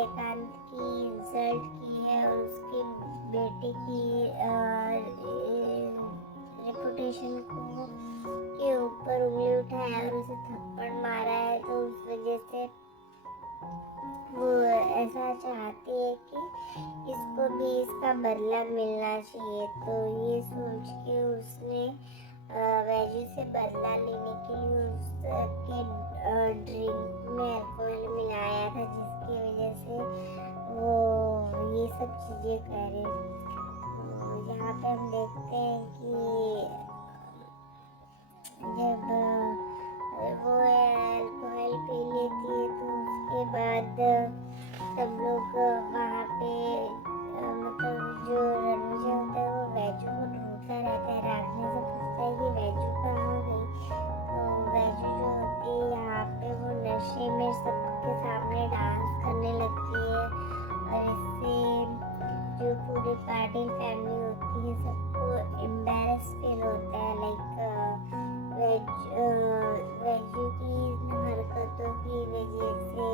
विजयकांत की इंसल्ट की है और उसके बेटे की रेपुटेशन को के ऊपर उंगली उठाया और उसे थप्पड़ मारा है, तो उस वजह से वो ऐसा चाहती है कि इसको भी इसका बदला मिलना चाहिए। तो ये सोच के उसने वैजू से बदला लेने के लिए उसके ड्रिंक में अल्कोहल मिलाया था, जिसकी वजह से वो ये सब चीज़ें करे। तो यहाँ पे हम देखते हैं कि जब वो अल्कोहल पी लेती है तो उसके बाद सब लोग वहाँ पे मतलब जो रणविजय होता है वो वैजू को ढूंढता रहता है। राघव से पूछता है कि वैजू कहाँ गई। तो वैजू जो होती है यहाँ पे वो नशे में सबके सामने डांस करने लगती है और इससे जो पूरी पाटिल फैमिली होती है सबको एम्बैरस फील होता है। वैजू की हरकतों की वजह से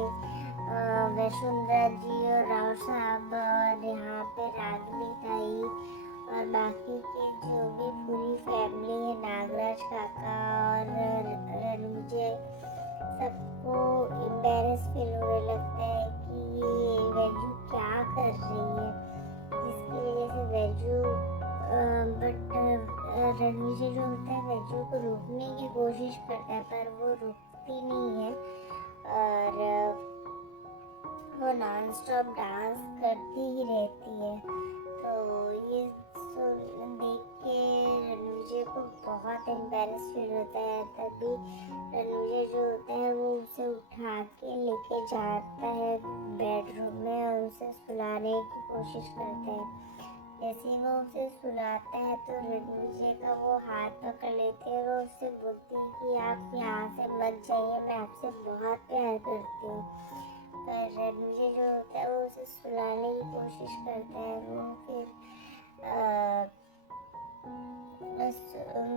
वसुंधरा जी और राव साहब और यहाँ पे रागनी ताई और बाकी के जो भी पूरी फैमिली है, नागराज काका और रणविजय, सबको एम्बैरस फील होने लगता है कि ये वैजू क्या कर रही है, जिसकी वजह से वैजू रणविजय जो होता है वैजू को रोकने की कोशिश करता है पर वो रुकती नहीं है और वो नॉन स्टॉप डांस करती ही रहती है। तो ये देख के रणविजय को बहुत एम्बैरस फील होता है। तभी रणविजय जो होता है वो उसे उठा के लेके जाता है बेडरूम में और उसे सुलाने की कोशिश करता है। जैसे ही वो उसे सुलाता है तो रणविजय का वो हाथ पकड़ लेते हैं। वो उससे बोलती है कि आप यहाँ से मत जाइए, मैं आपसे बहुत प्यार करती हूँ। पर रणविजय जो होता है वो उसे सुलाने की कोशिश करता है। वो फिर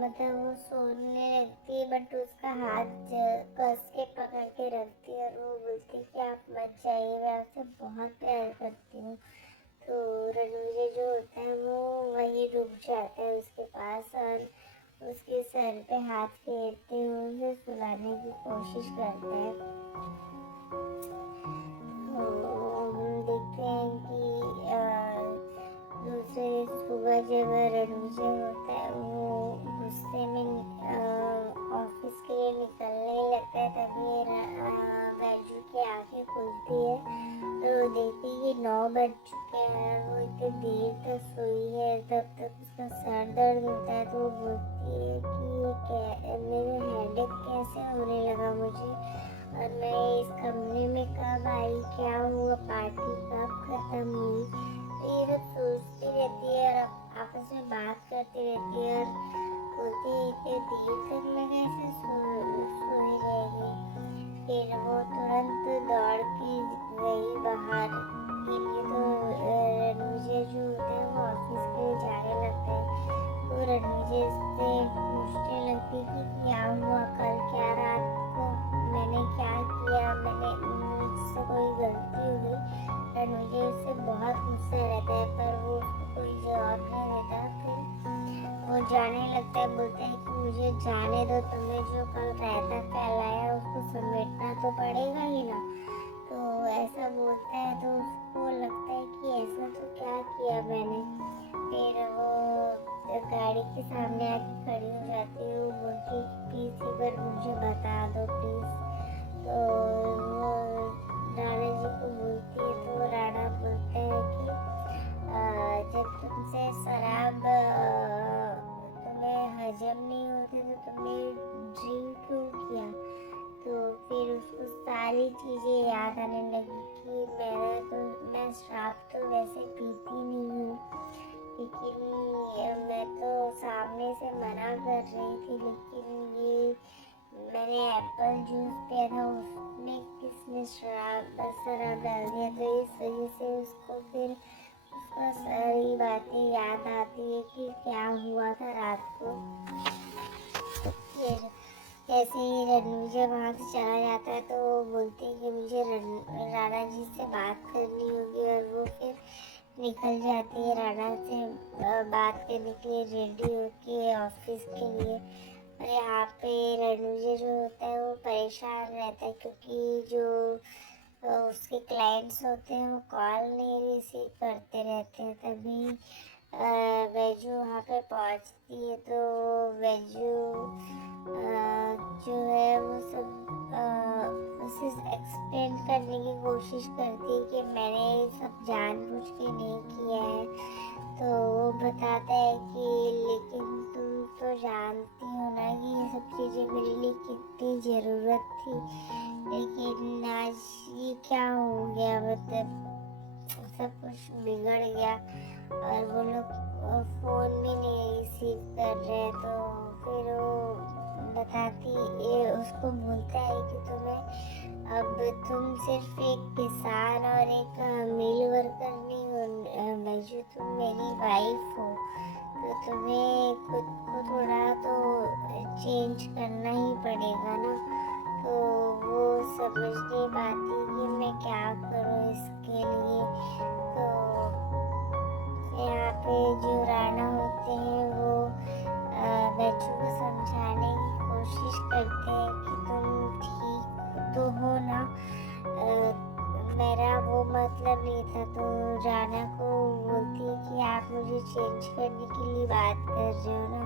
मतलब वो सोने लगती है बट उसका हाथ कस के पकड़ के रखती है और वो बोलती है कि आप मत जाइए, मैं आपसे बहुत प्यार करती हूँ। तो रणविजय जो होता है वो वहीं रुक जाता है उसके पास और उसके सर पे हाथ फेरते हुए उसे सुलाने की कोशिश करता है। तो हम देखते हैं कि दूसरे सुबह जब रणविजय होता है वो गुस्से में ऑफिस के लिए निकलने लगता है, तभी वैजू की आंखें खुलती है तो वो देखती है कि 9 बज चुके हैं। वो इतने देर तक सोई है, तब तक उसका सर दर्द होता है। तो वो बोलती है कि मेरे हेडेक कैसे होने लगा मुझे और मैं इस कमरे में कब आई, क्या हुआ, पार्टी कब खत्म हुई। तो ये सब सोचती रहती है और आपस में बात करती रहती है और बोलती है इतने देर तक मैं कैसे सोई रहेगी। फिर वो तुरंत दौड़ के गई बाहर के लिए। तो रणविजय जो होता है वो ऑफिस के लिए जाने लगता है। तो रणविजय से पूछने लगती है कि क्या हुआ, कल क्या रात को मैंने क्या किया, मुझसे कोई गलती हो गई। रणविजय उससे बहुत गुस्सा रहता है पर वो उसको कोई जवाब नहीं देता। फिर वो जाने लगता है, बोलता है कि मुझे जाने दो, तुम्हें जो कल रायता फैलाया उसको समेटना तो पड़ेगा ही ना। तो ऐसा बोलता है तो उसको लगता है कि ऐसा तो क्या किया मैंने। फिर वो गाड़ी के सामने आके खड़ी हो जाती है। वो बोलती है कि प्लीज एक बार मुझे बता दो प्लीज। तो वो राणा जी को बोलती है तो राणा बोलता है कि जब तुमसे शराब तुम्हें हजम नहीं होती तो तुमने ड्रिंक क्यों किया। तो फिर उसको सारी चीज़ें याद आने लगी कि मैं शराब तो वैसे पीती नहीं हूँ, लेकिन मैं तो सामने से मना कर रही थी, लेकिन ये मैंने एप्पल जूस पिया था उसमें किसने शराब डाल दिया। तो इस वजह से उसको फिर उसका सारी बातें याद आती है कि क्या हुआ था रात को। फिर जैसे ही रणविजय वहाँ से चला जाता है तो वो बोलती है कि मुझे राणा राणा जी से बात करनी होगी और वो फिर निकल जाती है राणा से बात करने के लिए रेडी होके ऑफिस के लिए। और यहाँ पे रणविजय जो होता है वो परेशान रहता है क्योंकि जो उसके क्लाइंट्स होते हैं वो कॉल नहीं रिसीव करते रहते हैं। तभी वैजू वहाँ पे पहुँचती है तो वैजू जो है वो सब उसे एक्सप्लेन करने की कोशिश करती है कि मैंने ये सब जानबूझ के नहीं किया है। तो वो बताता है कि लेकिन तुम तो जानती हो ना कि ये सब चीज़ें मेरे लिए कितनी ज़रूरत थी, लेकिन आज ये क्या हो गया, मतलब सब कुछ बिगड़ गया और वो लोग फ़ोन भी नहीं रिसीव कर रहे। तो फिर वो बताती उसको बोलता है कि अब तुम सिर्फ एक किसान और एक मिल वर्कर नहीं हो बैजू, तुम मेरी वाइफ हो, तो तुम्हें खुद को थोड़ा तो चेंज करना ही पड़ेगा ना। तो वो समझ नहीं पाती कि मैं क्या करूँ इसके लिए। तो यहाँ पे जो राणा होते हैं वो बैजू को समझाने की कोशिश करते हैं कि तुम ठीक तो हो ना, मेरा वो मतलब नहीं था। तो राणा को बोलती है कि आप मुझे चेंज करने के लिए बात कर रहे हो ना।